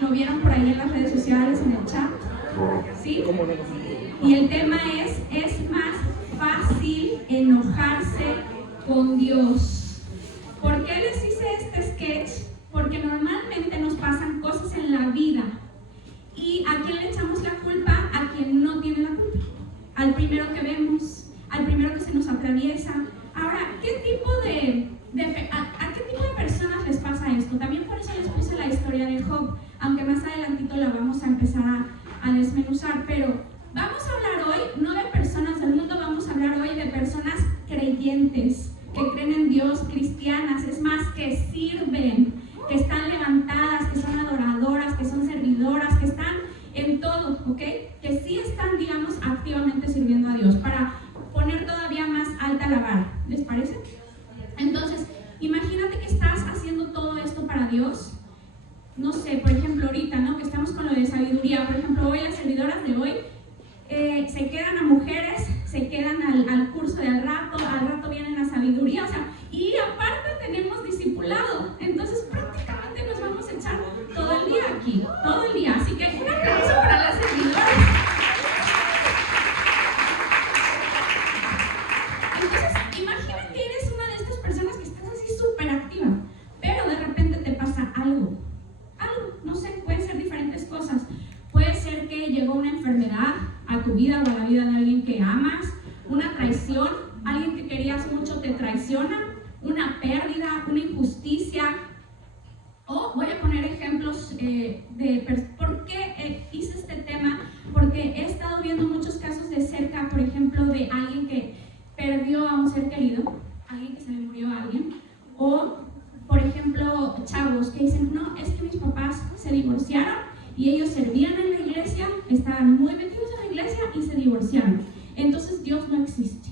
¿Lo vieron por ahí en las redes sociales, en el chat? ¿Sí? Y el tema es más fácil enojarse con Dios. ¿Por qué les hice este sketch? Porque normalmente nos pasan cosas en la vida. ¿Y a quién le echamos la culpa? A quien no tiene la culpa. Al primero que vemos, al primero que se nos atraviesa. Ahora, ¿a qué tipo de personas les pasa esto? También por eso les puse la historia de Job, aunque más adelantito la vamos a empezar a desmenuzar, pero vamos a hablar hoy no de personas del mundo, vamos a hablar hoy de personas creyentes, que creen en Dios, cristianas, es más, que sirven, que están levantadas, que son adoradoras, que son servidoras, que están en todo, ¿ok? Que sí están, digamos, activamente sirviendo a Dios, para poner todavía más alta la vara, ¿les parece? Entonces, imagínate que estás haciendo todo esto para Dios. No sé, por ejemplo, ahorita, ¿no? Que estamos con lo de sabiduría. Por ejemplo, hoy las servidoras de hoy se quedan a mujeres, se quedan al curso de al rato vienen a sabiduría, o sea, y aparte tenemos discipulado. Entonces, prácticamente nos vamos a echar todo el día aquí, todo el día. Así que un aplauso para las servidoras. Entonces, imagínate que eres una de estas personas que estás así súper activa, pero de repente te pasa algo, no sé, pueden ser diferentes cosas. Puede ser que llegó una enfermedad a tu vida o a la vida de alguien que amas, una traición, alguien que querías mucho te traiciona, una pérdida, una injusticia. O voy a poner ejemplos ¿por qué hice este tema? Porque he estado viendo muchos casos de cerca, por ejemplo, de alguien que perdió a un ser querido, alguien que se le murió a alguien, o por ejemplo, chavos que dicen, no, es que mis papás se divorciaron y ellos servían en la iglesia, estaban muy metidos en la iglesia y se divorciaron. Entonces Dios no existe.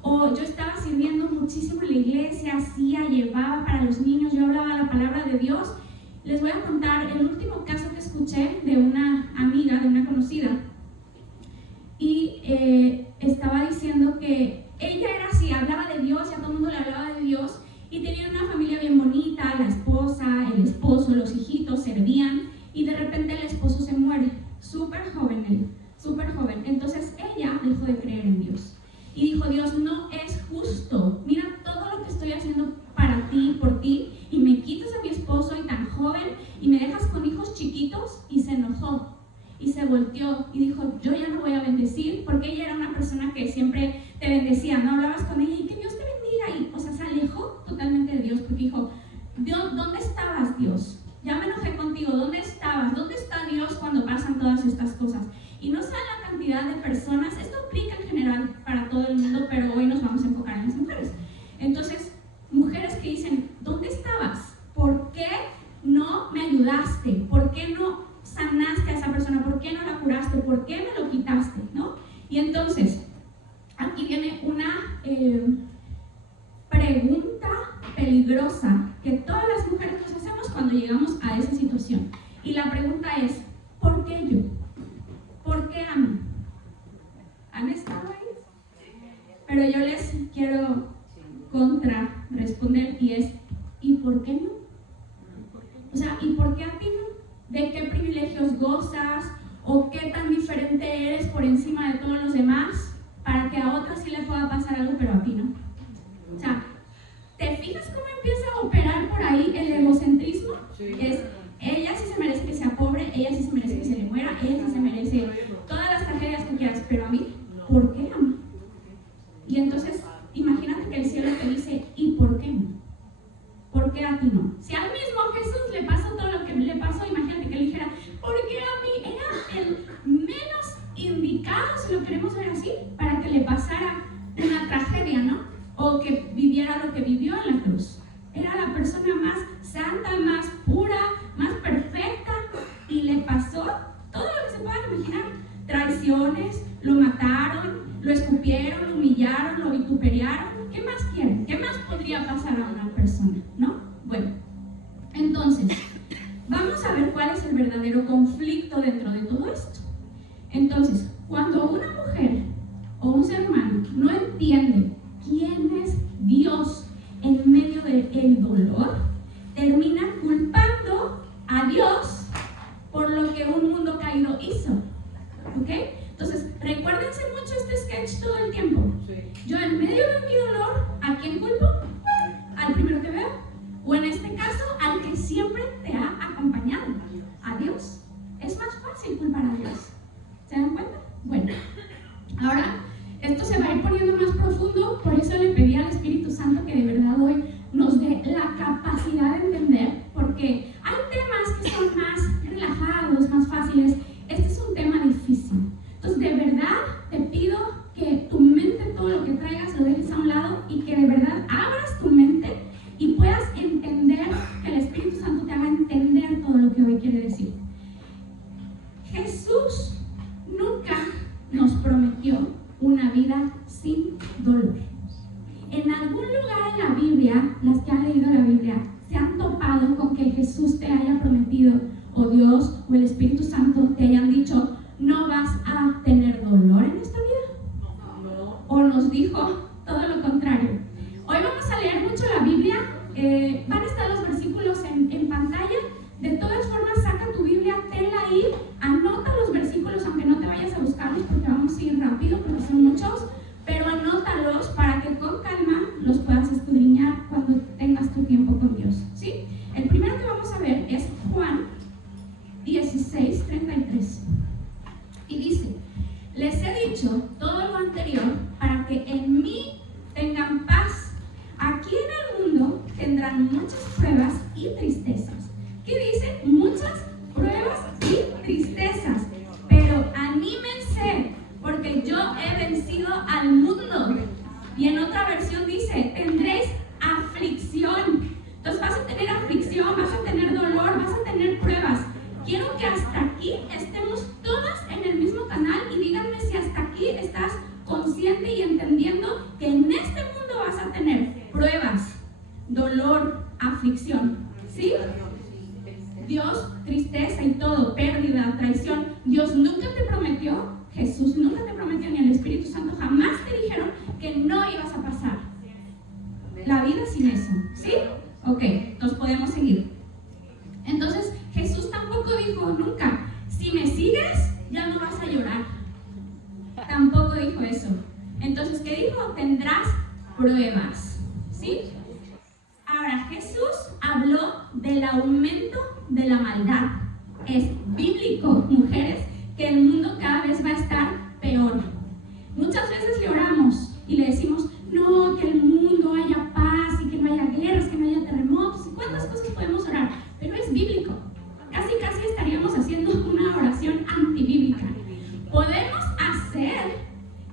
O yo estaba sirviendo muchísimo en la iglesia, hacía, llevaba para los niños, yo hablaba la palabra de Dios. Les voy a contar el último caso que escuché de una amiga, de una conocida, y estaba diciendo que ella era así, hablaba de Dios y a todo el mundo le hablaba de Dios, y tenían una familia bien bonita, la esposa, el esposo, los hijitos servían, y de repente el esposo se muere, súper joven él, súper joven. Entonces ella dejó de creer en Dios y dijo, Dios, no es justo, mira todo lo que estoy haciendo para ti, por ti, y me quitas a mi esposo y tan joven y me dejas con hijos chiquitos. Y se enojó y se volteó y dijo, yo ya no voy a bendecir, porque ella era una persona que siempre te bendecía, no hablabas con ella y que Dios te bendiga, y o sea, se alejó totalmente de Dios, porque dijo, Dios, ¿dónde estabas, Dios? Ya me enojé contigo, ¿dónde estabas? ¿Dónde está Dios cuando pasan todas estas cosas? Y no saben la cantidad de personas, esto aplica en general para todo el mundo, pero hoy nos vamos a enfocar en las mujeres. Entonces, mujeres que dicen, ¿dónde estabas? ¿Por qué no me ayudaste? ¿Por qué no sanaste a esa persona? ¿Por qué no la curaste? ¿Por qué me lo quitaste? ¿No? Y entonces, aquí viene una pregunta peligrosa que todas las mujeres nos hacemos cuando llegamos a esa situación. Y la pregunta es, ¿por qué yo? ¿Por qué a mí? ¿Han estado ahí? Pero yo les quiero responder, y es, ¿y por qué no? O sea, ¿y por qué a ti no? ¿De qué privilegios gozas? ¿O qué tan diferente eres por encima de todos los demás para que a otras sí le pueda pasar algo, pero a ti no? O sea, ¿te fijas cómo empieza a operar por ahí el egocentrismo? Es, ella sí se merece que sea pobre, ella sí se merece que se le muera, ella sí se merece todas las tragedias que quieras, pero a mí, ¿por qué a mí? Y entonces, imagínate que el cielo te dice, ¿y por qué no? ¿Por qué a ti no? Si al mismo Jesús le pasó todo lo que le pasó, imagínate que él dijera, ¿por qué a mí? Era el menos indicado, si lo queremos ver así, para que le pasara una tragedia, ¿no? O que viviera lo que vivió en la cruz. Era la persona más santa, más pura, más perfecta, y le pasó todo lo que se pueda imaginar. Traiciones, lo mataron, lo escupieron, lo humillaron, lo vituperaron. ¿Qué más quieren? ¿Qué más podría pasar a una persona? ¿No? Bueno, entonces, vamos a ver cuál es el verdadero conflicto dentro de todo esto. Entonces, cuando una mujer o un ser humano no entiende quién es Dios en medio del dolor, termina culpando a Dios que un mundo caído hizo. ¿Ok? Entonces, recuérdense mucho este sketch todo el tiempo. Yo en medio de mi dolor, ¿a quién culpo? Al primero que veo. O en este caso, al que siempre te ha acompañado. A Dios. Es más fácil culpar a Dios. ¿Se dan cuenta? Bueno, ahora esto se va a ir poniendo más profundo, por eso le pedí al Espíritu Santo que de verdad hoy nos dé la capacidad de entender, porque hay temas que son más relajados, más fáciles. Este es un tema difícil. Entonces, de verdad te pido que tu mente, todo lo que traigas, lo dejes a un lado y que de verdad abras tu mente y puedas entender, que el Espíritu Santo te haga entender todo lo que hoy quiere decir. Jesús nunca nos prometió una vida sin dolor. En algún lugar en la Biblia, las que han leído la Biblia, se han topado con que Jesús te haya prometido, o Dios o el Espíritu Santo te hayan dicho, no vas a tener dolor en esta vida. O nos dijo todo lo contrario. Hoy vamos a leer mucho la Biblia. Van a estar los versículos en pantalla. De todas formas, saca tu Biblia, tenla ahí, anota los versículos, aunque no te vayas a buscarlos porque vamos a ir rápido, porque son muchos, pero anótalos para que con calma los puedas escudriñar cuando tengas tu tiempo con Dios, ¿sí? El primero que vamos a ver es Juan 16:33. Y dice, les he dicho todo lo anterior para que en mí tengan paz. Aquí en el mundo tendrán muchas pruebas y tristezas. ¿Qué dice? Muchas pruebas y tristezas. Pero anímense, porque yo he vencido al mundo. Y en otra versión dice, tendréis aflicción. Entonces vas a tener aflicción, vas a tener dolor, vas a tener pruebas. Quiero que hasta aquí estemos todas en el mismo canal y díganme si hasta aquí estás consciente y entendiendo que en este mundo vas a tener pruebas, dolor, aflicción. ¿Sí? Dios, tristeza y todo, pérdida, traición. Dios nunca te prometió, Jesús nunca te prometió, ni el Espíritu Santo jamás te dijeron que no ibas a pasar la vida sin eso. ¿Sí? Ok, entonces podemos seguir. Entonces, Jesús tampoco dijo nunca, si me sigues, ya no vas a llorar. Tampoco dijo eso. Entonces, ¿qué dijo? Tendrás pruebas. ¿Sí? Ahora, Jesús habló del aumento de la maldad. Es bíblico, mujeres, que el mundo cada vez va a estar peor. Muchas veces le oramos y le decimos, no, que el mundo haya paz y que no haya guerras, que no haya terremotos. ¿Y cuántas cosas podemos orar? Pero es bíblico. Casi estaríamos haciendo una oración antibíblica. Podemos hacer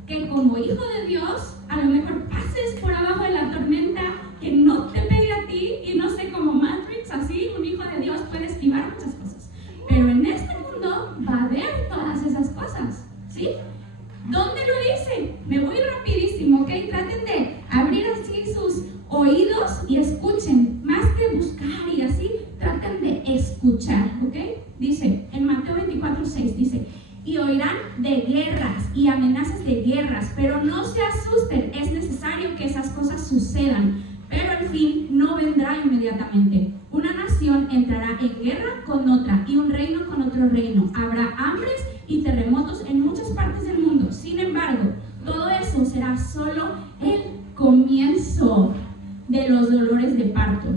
que como hijo de Dios, a lo mejor pases por abajo de la tormenta, que no te pegue a ti, y no sé, como Matrix, así, un hijo de Dios puede esquivar muchas cosas. Pero en este mundo va a haber todas esas cosas, ¿sí? ¿Dónde lo dice? Me voy rapidísimo, ¿ok? Traten de abrir así sus oídos y escuchen, más que buscar y así, traten de escuchar, ¿ok? Dice, en Mateo 24:6, dice, y oirán de guerras y amenazas de guerras, pero no se asusten, es necesario que esas cosas sucedan, pero el fin no vendrá inmediatamente. Una nación entrará en guerra con otra y un reino con otro reino. Habrá hambres y terremotos en muchas partes del mundo. Sin embargo, todo eso será solo el comienzo de los dolores de parto.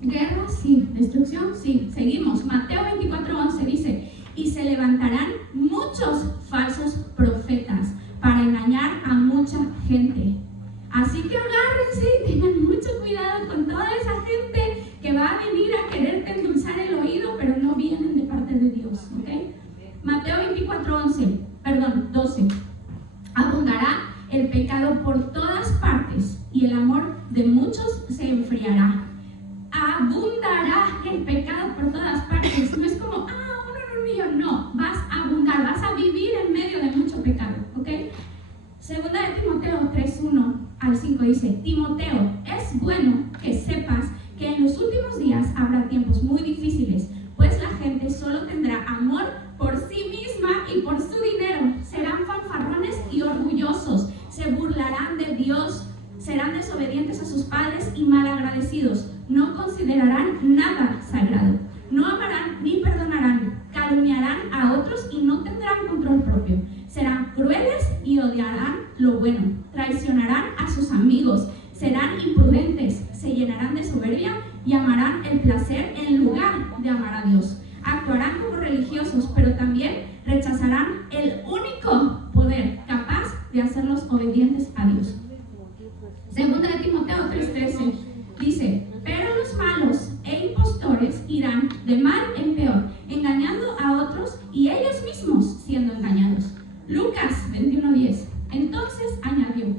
Guerra, sí. Destrucción, sí. Seguimos. Mateo 24:11 dice, y se levantarán muchos falsos profetas para engañar a mucha gente. Así que agárrense y tengan mucho cuidado con toda esa gente que va a venir a quererte endulzar el oído, pero no vienen de parte de Dios, ¿ok? Mateo 12. Abundará el pecado por todas partes y el amor de muchos se enfriará. Abundará el pecado por todas partes. No es como, un error mío. No, vas a abundar, vas a vivir en medio de mucho pecado, ¿ok? Segunda de Timoteo 3:1-5 dice, Timoteo, es bueno que sepas que en los últimos días habrá tiempos muy difíciles, pues la gente solo tendrá amor por sí misma y por su dinero. Se alabar a Dios. Actuarán como religiosos, pero también rechazarán el único poder capaz de hacerlos obedientes a Dios. Segunda de Timoteo 3:13 dice: pero los malos e impostores irán de mal en peor, engañando a otros y ellos mismos siendo engañados. Lucas 21:10. Entonces añadió: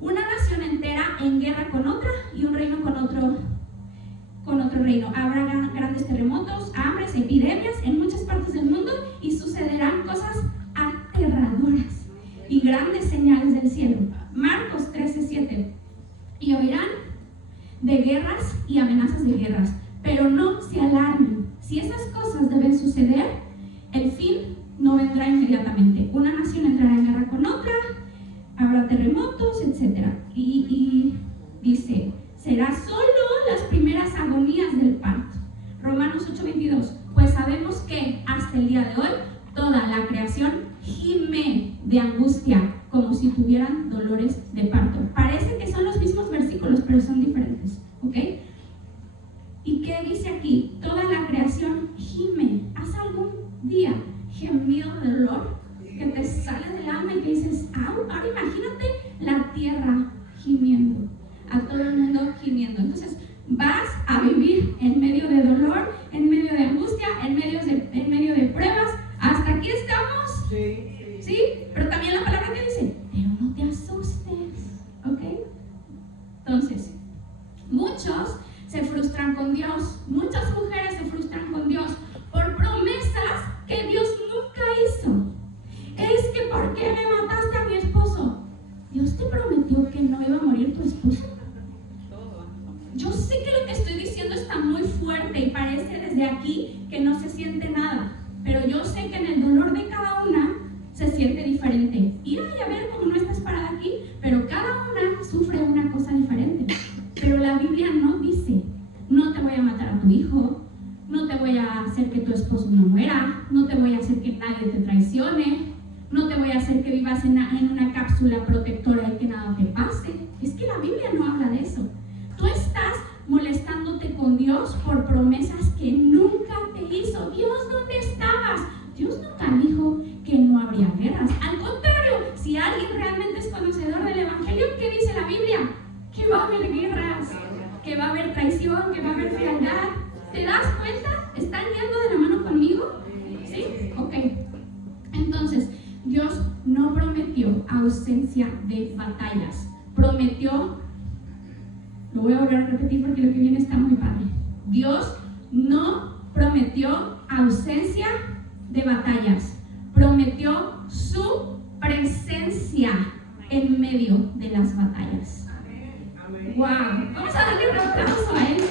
una nación entera en guerra con otra y un reino con otro reino. Habrá grandes terremotos, hambres, epidemias en muchas partes del mundo y sucederán cosas aterradoras y grandes señales del cielo. Marcos 13:7. Y oirán de guerras y amenazas de guerras, pero no se alarmen. Si esas cosas deben suceder, el fin no vendrá inmediatamente. Una nación entrará en guerra con otra, habrá terremotos, etc. Y dice: será solo las primeras agonías del parto. Romanos 8:22. Pues sabemos que hasta el día de hoy toda la creación gime de angustia como si tuvieran dolores de parto. Parece que son los mismos versículos, pero son diferentes, ¿ok? ¿Y qué dice aquí? Toda la creación gime. ¿Has algún día gemido de dolor que te sale del alma y que dices: ¡au! Ahora imagínate la tierra gimiendo, a todo el mundo gimiendo. Entonces vas a vivir en medio de dolor, en medio de angustia, en medio de pruebas. ¿Hasta aquí estamos? Sí, pero también la palabra que dice: pero no te asustes, ¿ok? Entonces, muchos se frustran con Dios, muchas mujeres se frustran con Dios por promesas que Dios nunca hizo. Es que ¿por qué me mataste a mi esposo? Dios te prometió que no iba a morir tu esposo. Yo sé que lo que estoy diciendo está muy fuerte y parece desde aquí que no se siente nada, pero yo sé que en el dolor de cada una se siente diferente. Y a ver, como no estás parada aquí, pero cada una sufre una cosa diferente. Pero la Biblia no dice: no te voy a matar a tu hijo, no te voy a hacer que tu esposo no muera, no te voy a hacer que nadie te traicione, no te voy a hacer que vivas en una cápsula protectora y que nada te pase. Es que la Biblia no habla de eso. Tú estás molestándote con Dios por promesas que nunca te hizo. Dios, ¿dónde estabas? Dios nunca dijo que no habría guerras. Al contrario, si alguien realmente es conocedor del Evangelio, ¿qué dice la Biblia? Que va a haber guerras, que va a haber traición, que va a haber fealdad. ¿Te das cuenta? ¿Están yendo de la mano conmigo? ¿Sí? Ok. Entonces, Dios no prometió ausencia de batallas. Prometió, lo voy a volver a repetir porque lo que viene está muy padre. Dios no prometió ausencia de batallas. Prometió su presencia en medio de las batallas. ¡Wow! Vamos a darle un aplauso a él.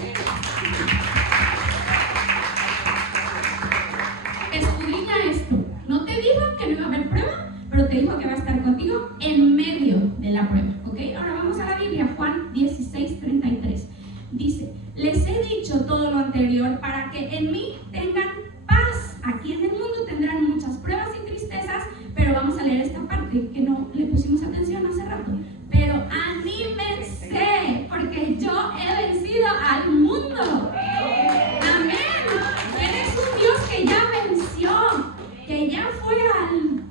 Escudriña esto. No te dijo que no iba a haber prueba, pero te dijo que va a estar contigo en medio de la prueba. ¿Ok? Ahora vamos a la Biblia, Juan 16:33. Dice: les he dicho todo lo anterior para que en mí tengan paz. Aquí en el mundo tendrán muchas pruebas y tristezas, pero vamos a leer esta parte que no le pusimos atención hace rato. Pero anímense, porque yo he vencido al mundo. Amén. Eres un Dios que ya venció, que ya fue al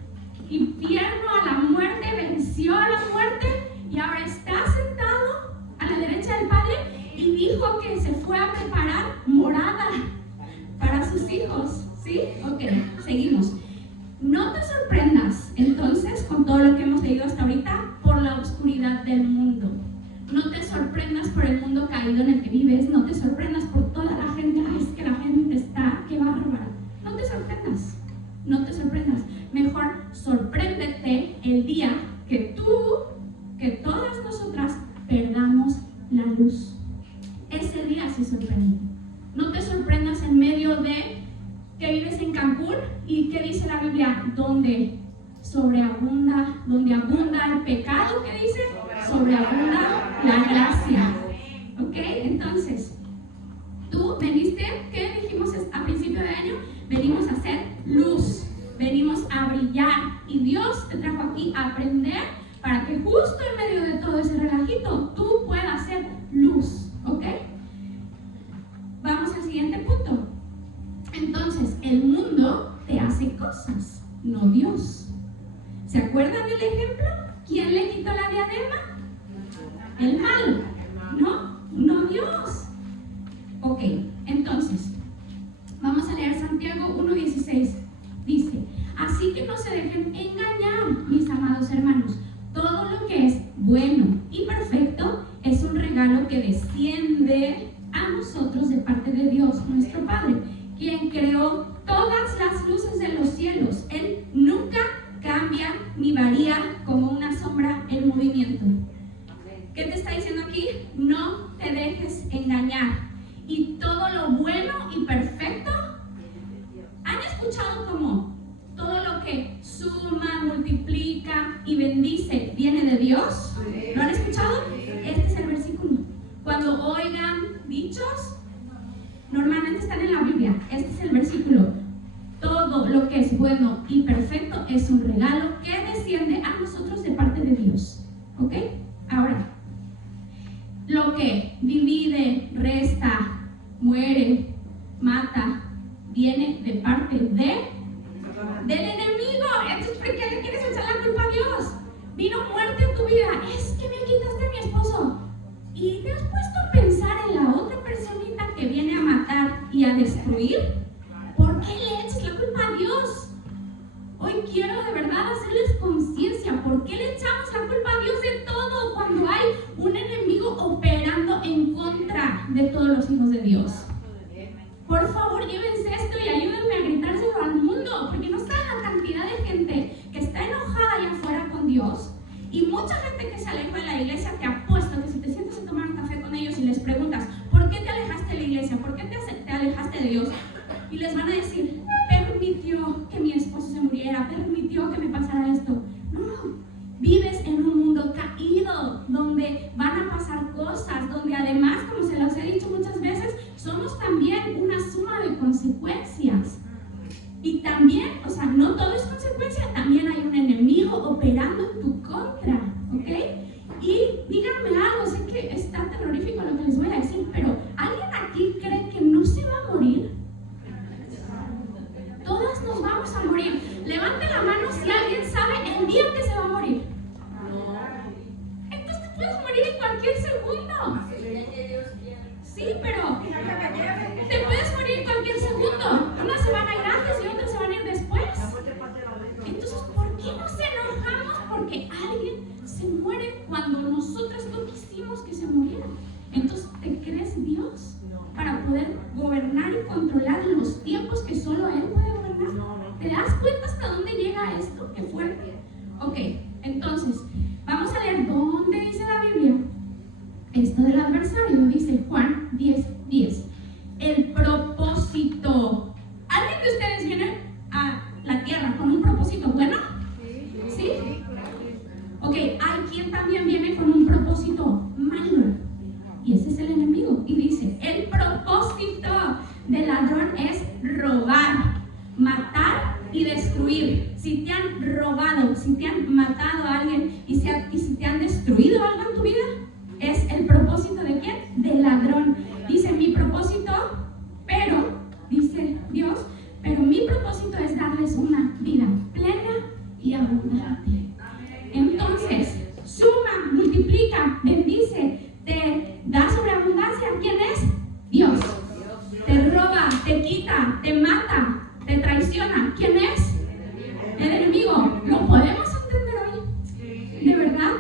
infierno, a la muerte, venció a la muerte y ahora está sentado a la derecha del Padre y dijo que se fue a preparar morada para sus hijos. ¿Sí? Ok, seguimos. No te sorprendas entonces con todo lo que hemos leído hasta ahorita por la oscuridad del mundo. No te sorprendas por el mundo caído en el que vives. No te sorprendas por toda la gente. Ay, es que la gente está, qué bárbara. No te sorprendas. No te sorprendas. Mejor sorpréndete el día que todas nosotras perdamos la luz. Ese día sí sorprende. No te sorprendas en medio de que vives en Cancún y ¿qué dice la Biblia? Donde abunda el pecado, ¿qué dice? Sobreabunda la gracia. ¿Ok? Entonces, tú veniste, ¿qué dijimos a principio de año? Venimos a hacer luz, venimos a brillar y Dios te trajo aquí a aprender para que justo en medio de todo ese relajito tú puedas hacer luz. ¿Ok? Vamos al siguiente punto. Entonces, el mundo te hace cosas, no Dios. ¿Se acuerdan del ejemplo? ¿Quién le quitó la diadema? El mal, no Dios. Ok, entonces, vamos a leer Santiago 1:16. Dice, así que no se dejen engañar, mis amados hermanos. Todo lo que es bueno y perfecto es un regalo que desciende a nosotros de parte de Dios, nuestro Padre, quien creó todas las luces de los cielos. Él nunca cambia ni varía como una sombra en movimiento. ¿Qué te está diciendo aquí? No te dejes engañar. Y todo lo bueno y perfecto, ¿han escuchado cómo todo lo que suma, multiplica y bendice viene de Dios? ¿Lo han escuchado? Este es el versículo. Cuando oigan dichos, normalmente están en la Biblia. Este es el versículo. Todo lo que es bueno y perfecto es un regalo que desciende a nosotros de parte de Dios. ¿Ok? Ahora, lo que divide, resta, muere, mata, viene de parte del enemigo. Entonces, ¿por qué le quieres echar la culpa a Dios? Vino muerte en tu vida. Es que me quitaste a mi esposo. ¿Y te has puesto a pensar en la otra personita que viene a matar y a destruir? ¿Por qué le echas la culpa a Dios? Hoy quiero de verdad hacerles conciencia. ¿Por qué le echamos la culpa a Dios de todo cuando hay un enemigo operando en contra de todos los hijos de Dios? Por favor, llévense esto y ayúdenme a gritárselo al mundo, porque no saben la cantidad de gente que está enojada allá afuera con Dios y mucha gente que se alejó de la iglesia. Te apuesto que si te sientas a tomar un café con ellos y les preguntas ¿por qué te alejaste de la iglesia? ¿Por qué te alejaste de Dios? Y les van a decir, permitió que mi esposo se muriera, permitió que me pasara esto. No, vives en un mundo caído, donde van a pasar cosas, donde además, como se los he dicho muchas veces, somos también una suma de consecuencias. Y también, o sea, no todo es consecuencia, también hay un enemigo operando en tu contra, ¿ok? Y díganme algo, sé que está terrorífico lo que les voy a decir, pero ¿alguien aquí cree que no se va a morir? Todas nos vamos a morir. Levante la mano si alguien sabe el día que se va a morir. Entonces te puedes morir en cualquier segundo. Sí, pero te puedes morir en cualquier segundo. Unas se van a ir antes y otras se van a ir después. Entonces, ¿por qué nos enojamos porque alguien se muere cuando nosotros no quisimos que se muriera? Entonces, ¿te crees Dios para poder gobernar y controlar los tiempos que solo Él puede gobernar? ¿Te das cuenta hasta dónde llega esto? ¡Qué fuerte! Ok, entonces, vamos a leer dónde dice la Biblia esto del adversario. Dice Juan 10:10. El propósito. ¿Alguien de ustedes viene a la tierra con un propósito bueno? ¿Sí? Ok, hay quien también viene con un propósito malo. Y ese es el enemigo. Y dice, el propósito del ladrón es robar, matar y destruir. Si te han robado, si te han matado a alguien y si te han destruido algo en tu vida, es el propósito ¿de quién? Del ladrón. Dice, mi propósito, pero, dice Dios, pero mi propósito es darles una vida plena y abundante. Entonces, suma, multiplica, bendice, te da sobreabundancia. ¿Quién es? Dios. Te roba, te quita, te mata, te traiciona. ¿Quién es? El enemigo. ¿Lo podemos entender hoy? ¿De verdad?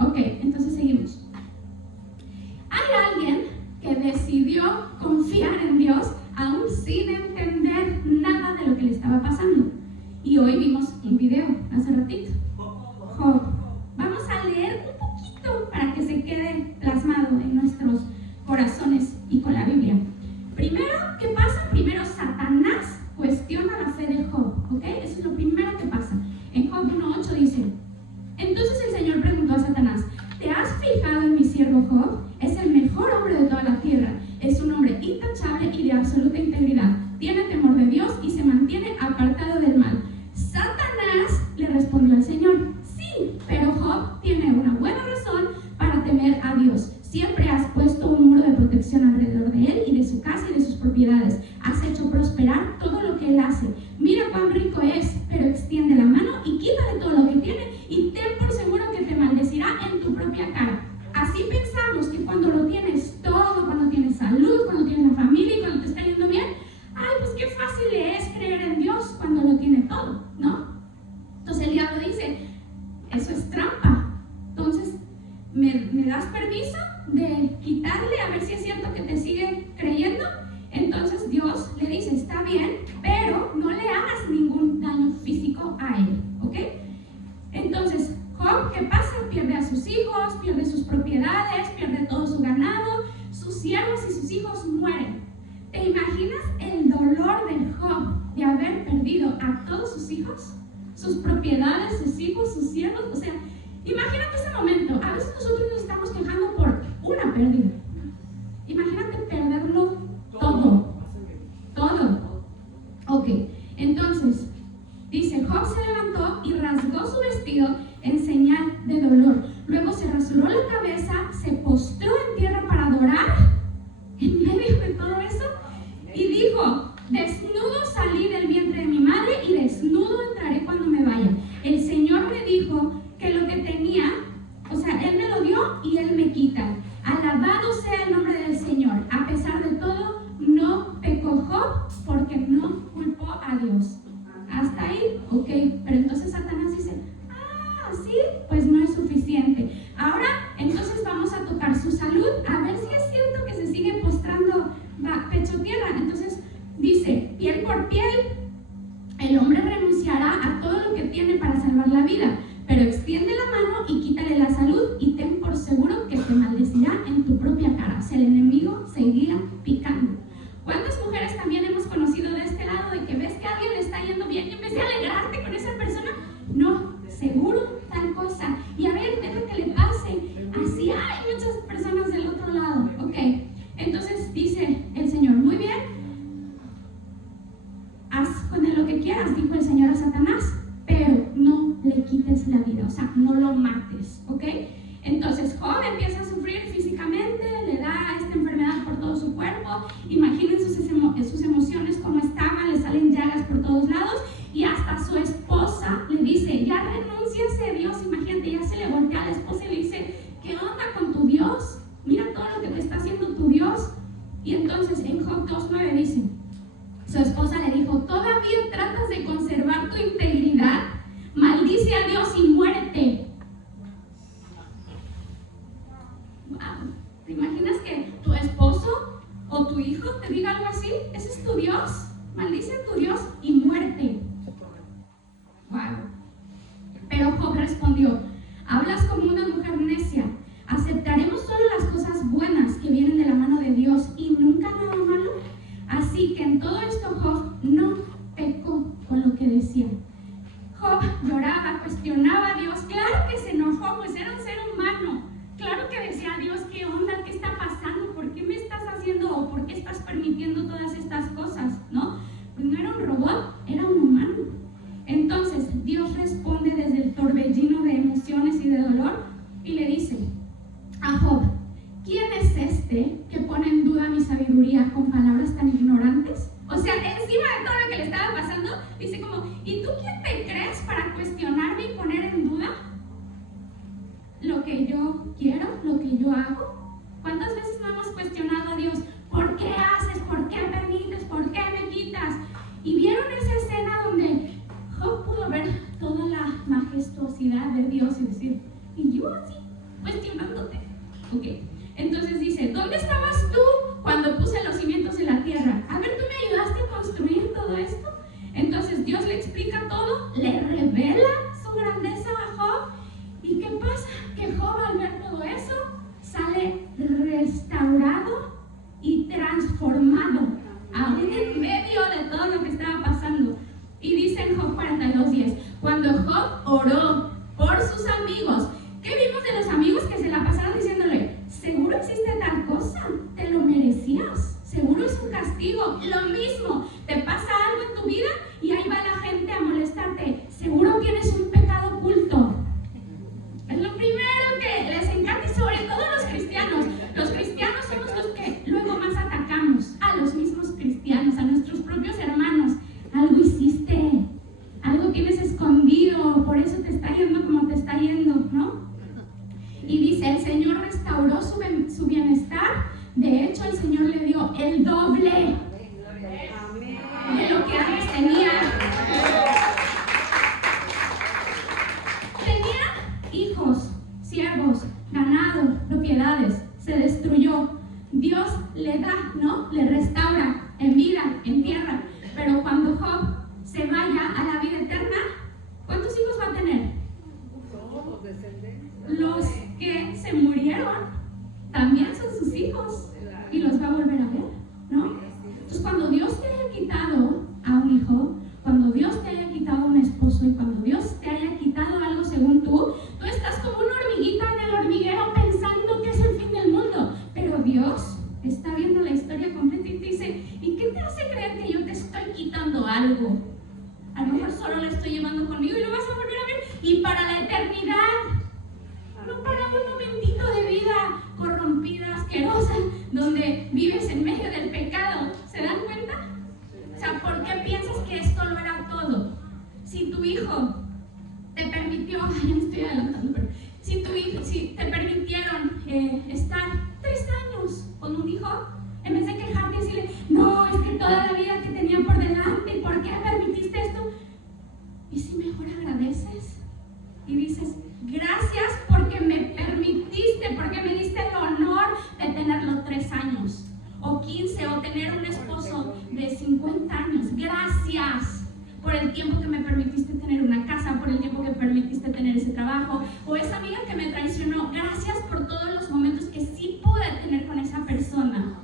Ok, entonces seguimos. Hay alguien que decidió confiar en Dios aún sin entender nada de lo que le estaba pasando. Y hoy vimos un video hace ratito. Job. Vamos a leer un poquito para que se quede plasmado en nuestros corazones y con la Biblia. Primero, ¿qué pasa? Primero, Satanás cuestiona la fe de Job, ¿ok? Eso es lo primero que pasa. En Job 1:8 dice, entonces el Señor preguntó a Satanás, ¿te has fijado en mi siervo Job? Es el mejor hombre de toda la tierra. Es un hombre intachable y de absoluta integridad. Tiene temor de Dios y se mantiene apartado del mal. Satanás Él hace. Mira cuán rico es, pero extiende la mano y quítale todo lo que tiene y ten por seguro que te maldecirá en tu propia cara. Así pensamos que cuando lo tienes todo, cuando tienes salud, cuando tienes una familia y cuando te está yendo bien, ay, pues qué fácil es creer en Dios cuando lo tiene todo, ¿no? Entonces el diablo dice, eso es trampa. Entonces, ¿me das permiso de quitarle a ver si es cierto que te sigue creyendo? Entonces Dios le dice, está bien, pero no le hagas ningún daño físico a él, ¿ok? Entonces, Job, ¿qué pasa? Pierde a sus hijos, pierde sus propiedades, pierde todo su ganado, sus siervos y sus hijos mueren. ¿Te imaginas el dolor de Job de haber perdido a todos sus hijos? Sus propiedades, sus hijos, sus siervos, o sea, imagínate ese momento. A veces nosotros nos estamos quejando por una pérdida. Imagínate perderlo todo. Ok, entonces, dice, Job se levantó y rasgó su vestido en señal de dolor. Luego se rasuró la cabeza, se postró en tierra para adorar en medio de todo eso y dijo, desnudo salí del vientre de mi madre y desnudo entraré cuando me vaya. El Señor me dijo que lo que tenía, o sea, Él me lo dio y Él me quita. Alabado sea el nombre del Señor. A pesar de todo, no pecó Job porque no culpó a Dios. Hasta ahí, ok. Pero entonces Satanás dice, sí, pues no es suficiente. Ahora, entonces vamos a tocar su salud, a ver si es cierto que se sigue postrando pecho tierra. Entonces dice, piel por piel, el hombre renunciará a todo lo que tiene para salvar la vida, pero extiende la mano y quítale la salud y ten por seguro que te maldecirá en tu propia cara. O sea, el enemigo seguirá picando. ¿Cuántas mujeres también hemos conocido de este lado de que ves que a alguien le está yendo bien y en vez de alegrarte con esa persona, no, seguro tal cosa, y a ver, deja que le pase? Así hay muchas personas del otro lado, ok. Entonces dice el Señor, muy bien, haz con él lo que quieras, dijo el Señor a Satanás, pero no le quites la vida, o sea, no lo mates, ok. Entonces Job empieza a sufrir físicamente, le da esta enfermedad por todo su cuerpo. Imaginen sus emociones como estaban, le salen llagas por todos lados y hasta su esposa le dice, ya renúnciase a Dios. Imagínate, ya se le voltea a la esposa y le dice, ¿qué onda con tu Dios? Mira todo lo que te está haciendo tu Dios. Y entonces en Job 2:9 dice, su esposa le dijo, ¿todavía tratas de conservar tu integridad? Maldice a Dios y muérete. Wow. ¿Te imaginas que tu esposo o tu hijo te diga algo así? Ese es tu Dios. Maldice a tu Dios y muerte. Wow. Pero Job respondió, hablas como una mujer necia. Aceptaremos solo las cosas buenas que vienen de la mano de Dios y nunca nada malo. Así que en todo esto Job no pecó con lo que decía. Job lloraba, cuestionaba a Dios. Claro que se enojó, pues era un ser humano. Claro que decía a Dios, ¿qué onda? ¿Qué está pasando? ¿Por qué me estás haciendo o por qué estás permitiendo todas estas cosas? ¿No? Pues no era un robot, era un humano. Entonces Dios responde desde el torbellino de emociones y de dolor y le dice a Job, ¿quién es este que pone en duda mi sabiduría con palabras tan ignorantes? O sea, encima de todo lo que le estaba pasando, dice como, ¿y tú quién te crees para cuestionarme y poner en duda lo que yo quiero, lo que yo hago? ¿Cuántas veces no hemos cuestionado a Dios? ¿Por qué haces? ¿Por qué permites? ¿Por qué me quitas? Y vieron esa escena donde Job pudo ver toda la majestuosidad de Dios y decir, y yo así, cuestionándote. Ok, entonces dice, ¿dónde estabas tú cuando puse los cimientos de la tierra? A ver, ¿tú me ayudaste a construir todo esto? Entonces Dios le explica todo, le revela su grandeza a Job. ¿Y qué pasa? Que Job al ver todo eso sale restaurado y transformado, aún en medio de todo lo que estaba pasando. Y dice en Job 42:10, cuando Job oró por sus amigos, ¿qué vimos de los amigos que se la pasaron diciéndole, seguro existe tal cosa, te lo merecías, seguro es un castigo? Lo mismo, te pasa algo en tu algo. A lo mejor solo la estoy llevando conmigo y lo vas a volver a ver. Y para la eternidad. No para un momentito de vida corrompida, asquerosa, donde vives en medio del pecado. ¿Se dan cuenta? O sea, ¿por qué piensas que esto lo era todo? Si tu hijo te permitió, ya me estoy adelantando, pero si te permitieron estar 3 años con un hijo, en vez de quejarte y decirle, no, es que toda la vida que tenía por delante, ¿por qué permitiste esto? ¿Y si mejor agradeces? Y dices, gracias porque me permitiste, porque me diste el honor de tenerlo 3 años, o 15, o tener un esposo de 50 años. Gracias por el tiempo que me permitiste tener una casa, por el tiempo que permitiste tener ese trabajo, o esa amiga que me traicionó. Gracias por todos los momentos que sí pude tener con esa persona.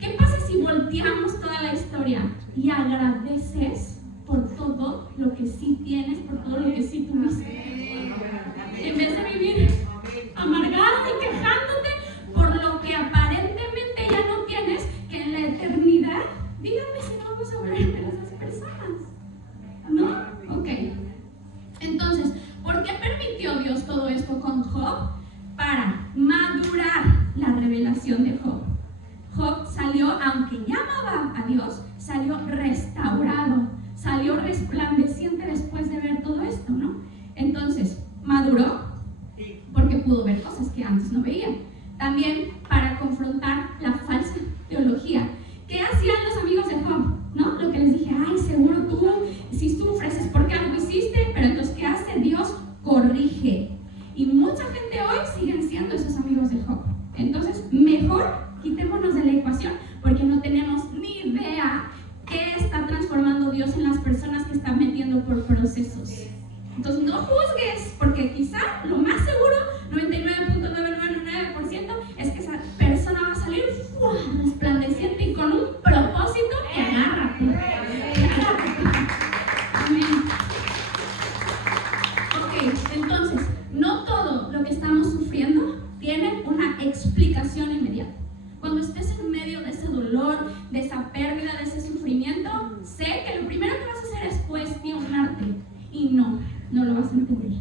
¿Qué pasa si volteamos toda la historia y agradeces por todo lo que sí tienes, por todo lo que sí tuviste? En vez de vivir amargada y quejándote por lo que aparentemente ya no tienes, que en la eternidad, díganme si no vamos a volver a ver a esas personas. ¿No? Ok. Entonces, ¿por qué permitió Dios todo esto con Job? Para madurar la revelación de Job. Job salió, aunque ya amaba a Dios, salió restaurado, salió resplandeciente después de ver todo esto, ¿no? Entonces, maduró porque pudo ver cosas que antes no veía. También para confrontar la falsa teología. ¿Qué hacían los amigos de Job? ¿No? Lo que les dije, ay, seguro tú, si sufres es porque algo hiciste, pero entonces, ¿qué hace Dios? Corrige. Y mucha gente hoy siguen siendo esos amigos de Job. Entonces, mejor quitémonos de la ecuación, porque no tenemos ni idea qué está transformando Dios en las personas que están metiendo por procesos. Entonces, no juzgues, porque quizá lo más seguro, 99.999%, es que esa persona va a salir resplandeciente y con un propósito que agárrate. Amén. Ok, entonces, no todo lo que estamos sufriendo tiene una explicación inmediata. Cuando estés en medio de ese dolor, de esa pérdida, de ese sufrimiento, sé que lo primero que vas a hacer es cuestionarte. Y no lo vas a entender.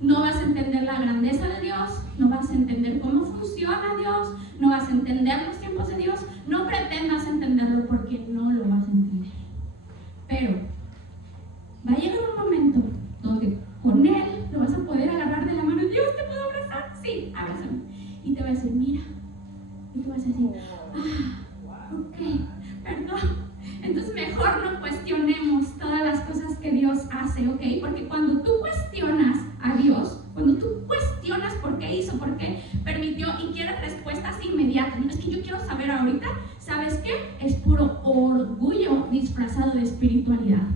No vas a entender la grandeza de Dios, no vas a entender cómo funciona Dios, no vas a entender los tiempos de Dios, no pretendas entenderlo porque no lo vas a entender. Pero va a llegar un momento donde con Él lo vas a poder agarrar de la mano. Dios, ¿te puedo abrazar? Sí, abrázame. Y te va a decir, mira. Y tú vas a decir, ok, perdón. Entonces mejor no cuestionemos todas las cosas que Dios hace, ¿ok? Porque cuando tú cuestionas a Dios, cuando tú cuestionas por qué hizo, por qué permitió y quieres respuestas inmediatas, no es que yo quiero saber ahorita, ¿sabes qué? Es puro orgullo disfrazado de espiritualidad.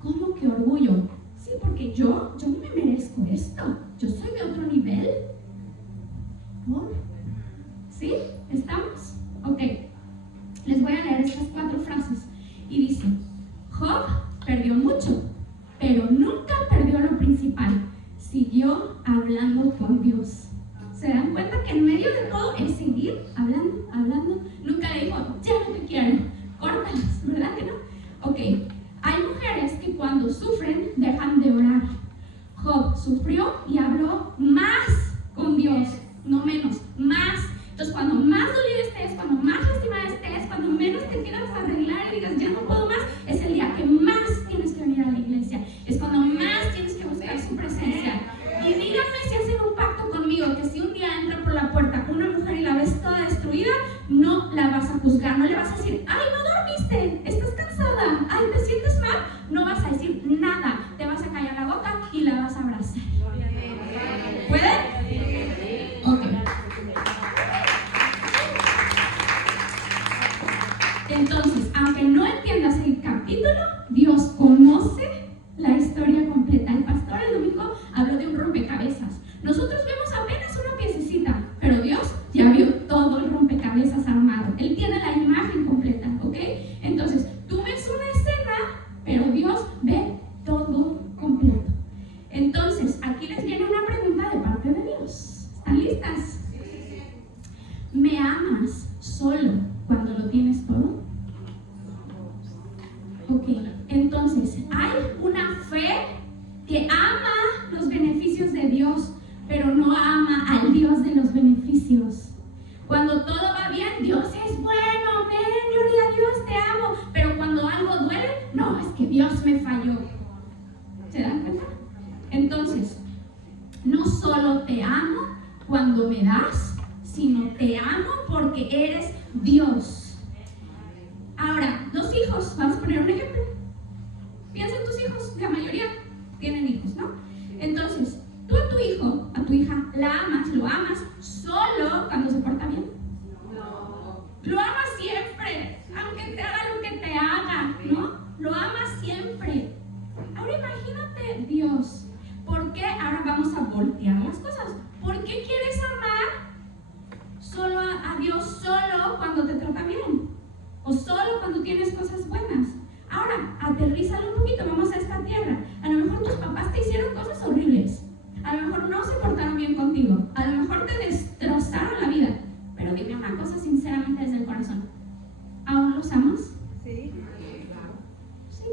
¿Cómo que orgullo? Sí, porque yo no me merezco esto, yo soy de otro nivel. ¿Por? ¿Sí? ¿Estamos? Ok. Les voy a leer estas 4 frases. Y dice, Job perdió mucho, pero nunca perdió lo principal. Siguió hablando con Dios. ¿Se dan cuenta que en medio de todo es seguir hablando? Nunca le dijo, ya no te quiero, córtalas, ¿verdad que no? Ok. Hay mujeres que cuando sufren dejan de orar. Job sufrió y habló más con Dios, no menos, más. Entonces, cuando más dolido estés, cuando más lastimada estés, cuando menos te quieras arreglar y digas, ya no puedo más, es el día que más tienes que venir a la iglesia. Es cuando más tienes que buscar su presencia. Y díganme si hacen un pacto conmigo, que si un día entra por la puerta una mujer y la ves toda destruida, no la vas a juzgar, no le vas a decir, ay, no dormiste, estás cansada, ay, te sientes mal. No vas a decir nada, te vas a callar la boca y la vas a abrazar. ¿Puede? Ok. Entonces, aunque no entiendas el capítulo, Dios conoce la historia completa. El pastor el domingo habló de un rompecabezas. Nosotros vemos apenas una piececita, pero Dios ya vio todo el rompecabezas armado. Él tiene la imagen completa, ¿ok? Entonces, tú ves una escena, pero Dios ve todo completo. Entonces, aquí les viene una pregunta de parte de Dios. ¿Están listas? ¿Me amas solo cuando lo tienes todo? Ok. Entonces, hay una fe que ama los beneficios de Dios, pero no ama al Dios de los beneficios. Cuando todo va bien, Dios es bueno, amén, gloria a Dios, te amo. Pero cuando algo duele, no, es que Dios me falló. ¿Se dan cuenta? Entonces, no solo te amo cuando me das, sino te amo porque eres Dios. Ahora, los hijos, vamos a poner un ejemplo. Piensa en tus hijos, la mayoría tienen hijos, ¿no? Entonces, tú a tu hijo, a tu hija, la amas, lo amas solo cuando se porta bien. No. Lo amas siempre, aunque te haga lo que te haga, ¿no? Lo amas siempre. Ahora imagínate Dios. ¿Por qué? Ahora vamos a voltear las cosas. ¿Por qué quieres amar solo a Dios solo cuando te trata bien? O solo cuando tienes cosas buenas. Ahora, aterrízalo un poquito, vamos a esta tierra. A lo mejor tus papás te hicieron cosas horribles. A lo mejor no se portaron bien contigo. A lo mejor te destrozaron la vida. Pero dime una cosa sinceramente desde el corazón. ¿Aún los amas? Sí. Sí.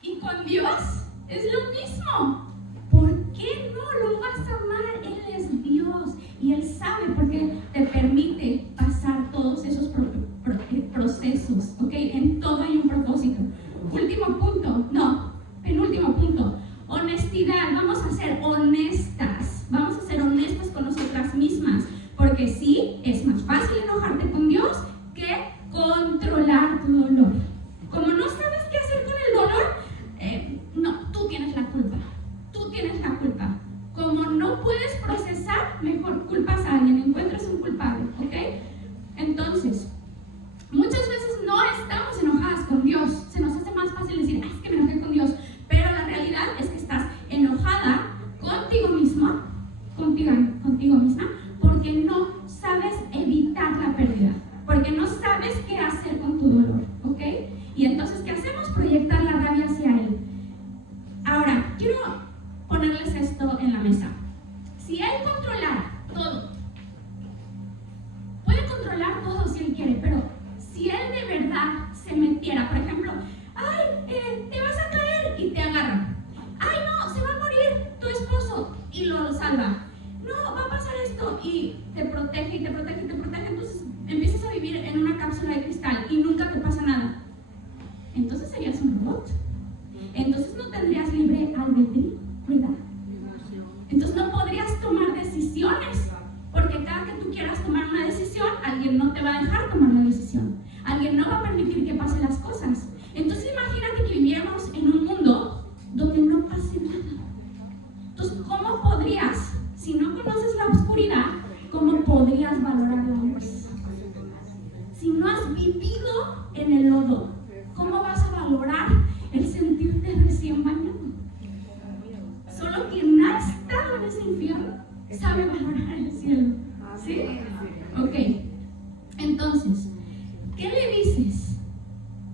Y con Dios es lo mismo. ¿Por qué no lo vas a amar? Él es Dios y Él sabe por qué te permite pasar todos esos procesos, ¿ok? En todo hay un propósito. Penúltimo punto, honestidad. Vamos a ser honestas, con nosotras mismas, porque sí, es más fácil enojarte con Dios que controlar tu dolor. Como no sabes qué hacer con el dolor, no, tú tienes la culpa. Como no puedes procesar, mejor culpas a alguien, encuentras un culpable, ¿ok? Entonces, muchas veces no estamos enojadas con Dios. Se nos hace más fácil decir, es que me enojé con Dios. Pero la realidad es que estás enojada contigo misma, porque no sabes evitar la pérdida, porque no sabes qué hacer con tu dolor, ¿ok? Y entonces, ¿qué hacemos? Proyectar la rabia hacia Él. Ahora, quiero ponerles esto en la mesa. Si Él controlara todo, puede controlar todo si Él quiere, pero si Él de verdad se metiera, por ejemplo, te vas a caer y te agarra. No, se va a morir tu esposo y lo salva. No, va a pasar esto y te protege, entonces empiezas a vivir en una cápsula de cristal y nunca te pasa nada. Entonces serías un robot. Entonces no tendrías libre albedrío, ¿verdad? Entonces no podrías tomar decisiones, porque cada que tú quieras tomar una decisión, alguien no te va a dejar tomar la decisión. Alguien no va a permitir que pasen las cosas. Entonces imagínate que viviéramos en un mundo donde no pase nada. Entonces, ¿cómo podrías, si no conoces la oscuridad, cómo podrías valorar la luz? Si no has vivido en el lodo, ¿cómo vas a valorar el sentirte recién bañado? Solo quien ha estado en ese infierno sabe valorar el cielo. ¿Sí? Ok. Entonces, ¿qué le dices?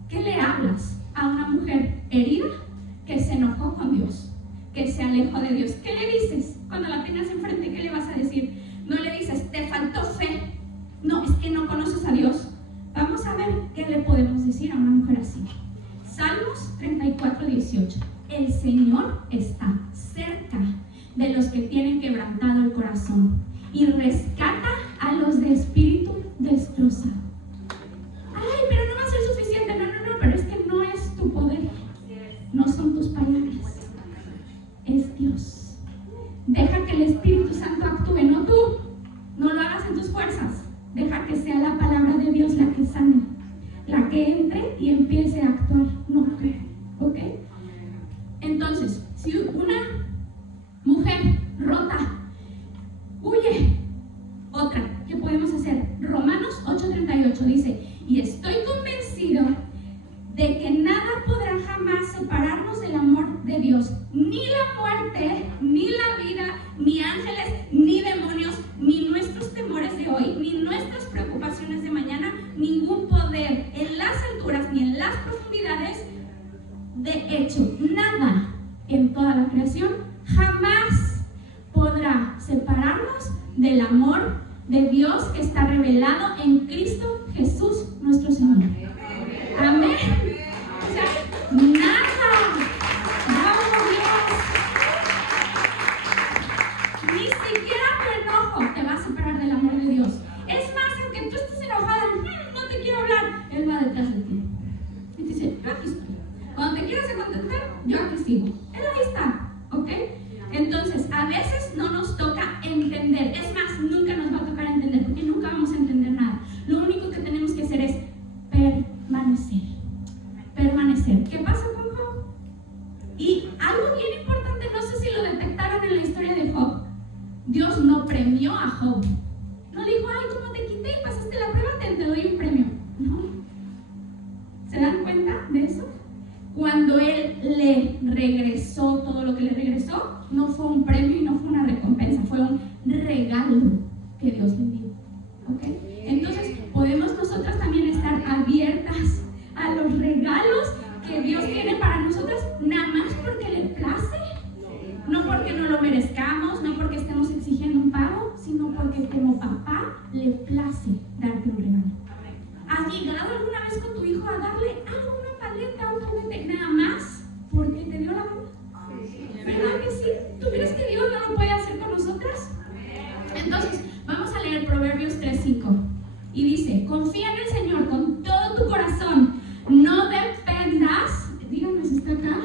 ¿Qué le hablas a una mujer herida que se enojó con Dios, que se alejó de Dios? ¿Qué le dices cuando la tengas enfrente? ¿Qué le vas a decir? No le dices, te faltó fe. No, es que no conoces a Dios. Vamos a ver qué le podemos decir a una mujer así. Salmos 34:18. El Señor está cerca de los que tienen quebrantado el corazón y rescata a los de espíritu destrozado. Pero no va a ser suficiente. No, pero es que no es tu poder, no son tus palabras, es Dios. Deja que el Espíritu Santo actúe, no tú. No lo hagas en tus fuerzas. Deja que sea la palabra de Dios la que sane, la que entre y empiece a actuar, no tú, ¿ok? Entonces, si una mujer rota huye, otra, ¿qué podemos hacer? Romanos 8:38 dice, y estoy convencido de que nada podrá jamás separarnos del amor de Dios, ni la muerte, ni la vida, ni ángeles, ni demonios, ni nuestros temores de hoy, ni nuestras preocupaciones de mañana, ningún poder en las alturas ni en las profundidades. De hecho, nada en toda la creación jamás podrá separarnos del amor de Dios que está revelado en Cristo Jesús nuestro Señor. Amén. O sea, vas a contestar, yo aquí sigo. Él ahí está, ¿ok? Entonces, a veces no nos toca entender. Es más, nunca nos va a tocar entender, porque nunca vamos a entender nada. Lo único que tenemos que hacer es permanecer. Permanecer. ¿Qué pasa con Job? Y algo bien importante, no sé si lo detectaron en la historia de Job. Dios no premió a Job. No le dijo, ay, como te quité y pasaste la prueba, te doy un premio. No. ¿Se dan cuenta de eso? Cuando él le regresó todo lo que le regresó, no fue un premio y no fue una recompensa, fue un regalo que Dios le dio. ¿Ok? Entonces, podemos nosotras también estar abiertas a los regalos que Dios tiene para nosotras, nada más porque le place, no porque no lo merezcamos, no porque estemos exigiendo un pago, sino porque como papá le place darte un regalo. ¿Has llegado alguna vez con tu hijo a darle algo, una paleta, un juguete, nada más porque te dio la gana? ¿Verdad que sí? ¿Tú crees que Dios no lo puede hacer con nosotras? Entonces, vamos a leer Proverbios 3:5 y dice, confía en el Señor con todo tu corazón, no dependas, díganme si está acá,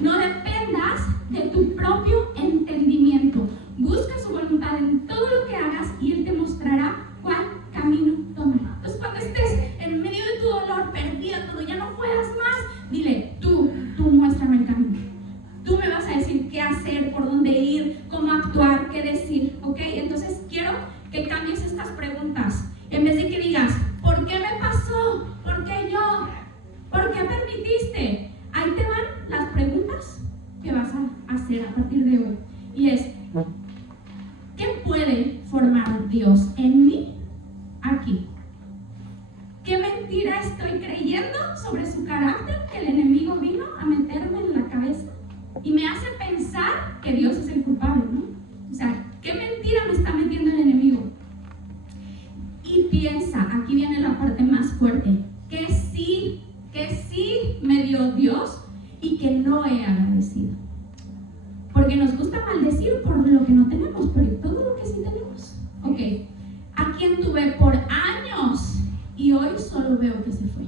no dependas de tu propio entendimiento, busca su voluntad en todo lo que hagas y Él te mostrará cuál camino tomar. Entonces, cuando estés en medio de tu dolor, perdida, cuando ya no puedas más, dile, tú muéstrame el camino. Tú me vas a decir qué hacer, por dónde ir, cómo actuar, qué decir, ¿ok? Entonces, quiero que cambies estas preguntas. En vez de que digas, ¿por qué me pasó? ¿Por qué yo? ¿Por qué permitiste? Ahí te van las preguntas que vas a hacer a partir de hoy. Y es, ¿qué puede formar Dios en mí aquí? ¿Qué mentira estoy creyendo sobre su carácter que el enemigo vino a meterme en la cabeza? Y me hace pensar que Dios es el culpable, ¿no? O sea, ¿qué mentira me está metiendo el enemigo? Y piensa, aquí viene la parte más fuerte, que sí me dio Dios y que no he agradecido. Porque nos gusta maldecir por lo que no tenemos, pero todo lo que sí tenemos. Ok, a quien tuve por años y hoy solo veo que se fue.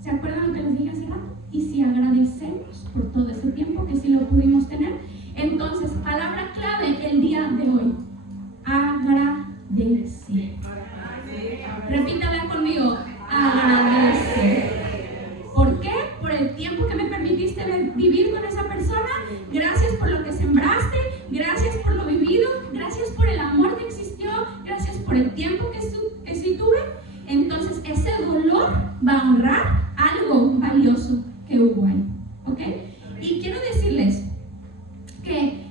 ¿Se acuerdan lo que les dije hace rato? Y si agradecemos por todo ese tiempo que sí lo pudimos tener, entonces, palabra clave el día de hoy, agradecer. Repítala conmigo, agradecer. ¿Por qué? Por el tiempo que me permitiste vivir con esa persona. Gracias por lo que sembraste, gracias por lo vivido, gracias por el amor que existió, gracias por el tiempo que sí tuve. Entonces, ese dolor va a honrar algo valioso que hubo ahí, ¿ok? Y quiero decirles que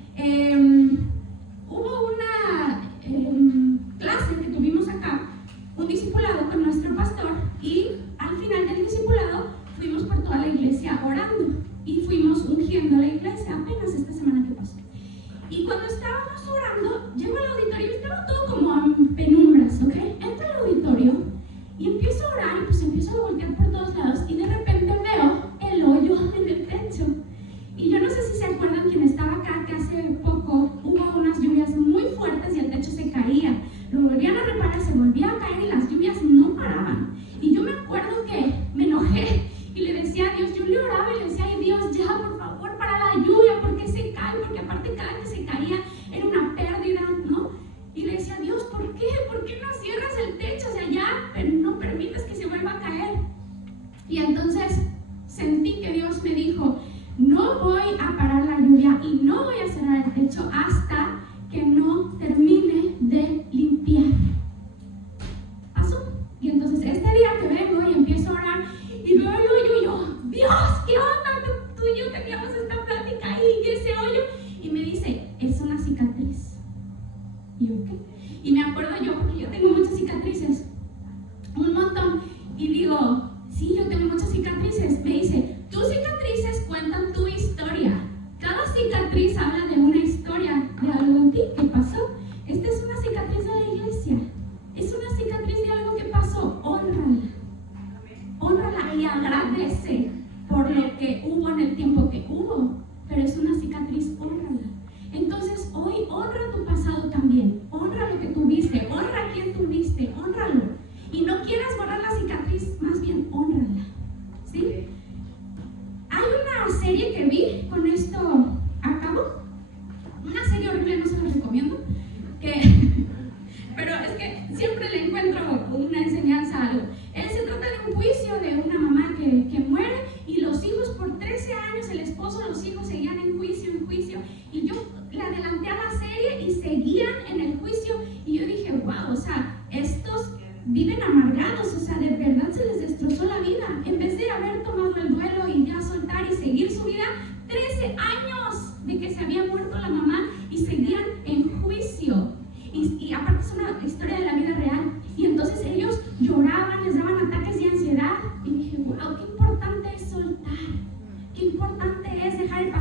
hubo una clase que tuvimos acá, un discipulado con nuestro pastor, y al final del discipulado fuimos por toda la iglesia orando y fuimos ungiendo la iglesia apenas esta semana que pasó. Y cuando estábamos orando, llego al auditorio y estaba todo como en penumbras, ¿ok? Entro al auditorio y empiezo a orar y pues empiezo a voltear por todos lados y de repente veo el hoyo en el techo. Y yo no sé si se acuerdan quien estaba acá que hace poco hubo unas lluvias muy fuertes y el techo se caía. Lo volvían a reparar, se volvía a caer y las lluvias no paraban. Y yo me acuerdo que me enojé y le decía a Dios, yo le oraba y le decía, ay Dios, ya por favor para la lluvia, porque se cae, porque aparte cada que se caía era una pérdida, ¿no? Y le decía, Dios, ¿por qué? ¿Por qué no cierras el techo? O sea, ya, pero no permites que se vuelva a caer. Y entonces sentí que Dios me dijo, no voy a parar la lluvia y no voy a cerrar el techo hasta que no termine de limpiar. Pasó. Y entonces este día que vengo y empiezo a orar y veo el hoyo y yo, Dios, ¿qué onda? Tú y yo teníamos esta plática y ese hoyo. Y me dice, es una cicatriz. Y yo, ¿qué? Y me acuerdo yo, porque yo tengo muchas cicatrices, un montón. Y digo, sí, yo tengo muchas cicatrices. Me dice, tus cicatrices cuentan tu historia. Cada cicatriz habla de una historia, de algo en ti que pasó. Esta es una cicatriz de la iglesia. Es una cicatriz de algo que pasó. Hónrala. Hónrala y agradece por lo que hubo en el tiempo que hubo. Pero es una cicatriz, hónrala. Entonces, hoy honra tu pasado también. Honra lo que tuviste. Honra a quien tuviste. Hónralo. Y no quieras borrar la cicatriz, más bien, hónrala. ¿Sí? serie que vi, con esto acabo, una serie horrible, no se la recomiendo, pero es que siempre le encuentro una enseñanza a algo. Se trata de un juicio de una mamá que muere y los hijos por 13 años, el esposo, los hijos seguían en juicio, y yo le adelanté a la serie y seguían en el juicio y yo dije, wow, o sea, estos viven amargados, o sea, de verdad se les destrozó la vida. En vez de haber tomado el duelo y ya soltar y seguir su vida, 13 años de que se había muerto la mamá y seguían en juicio. Y aparte es una historia de la vida real. Y entonces ellos lloraban, les daban ataques de ansiedad. Y dije, wow, qué importante es soltar. Qué importante es dejar el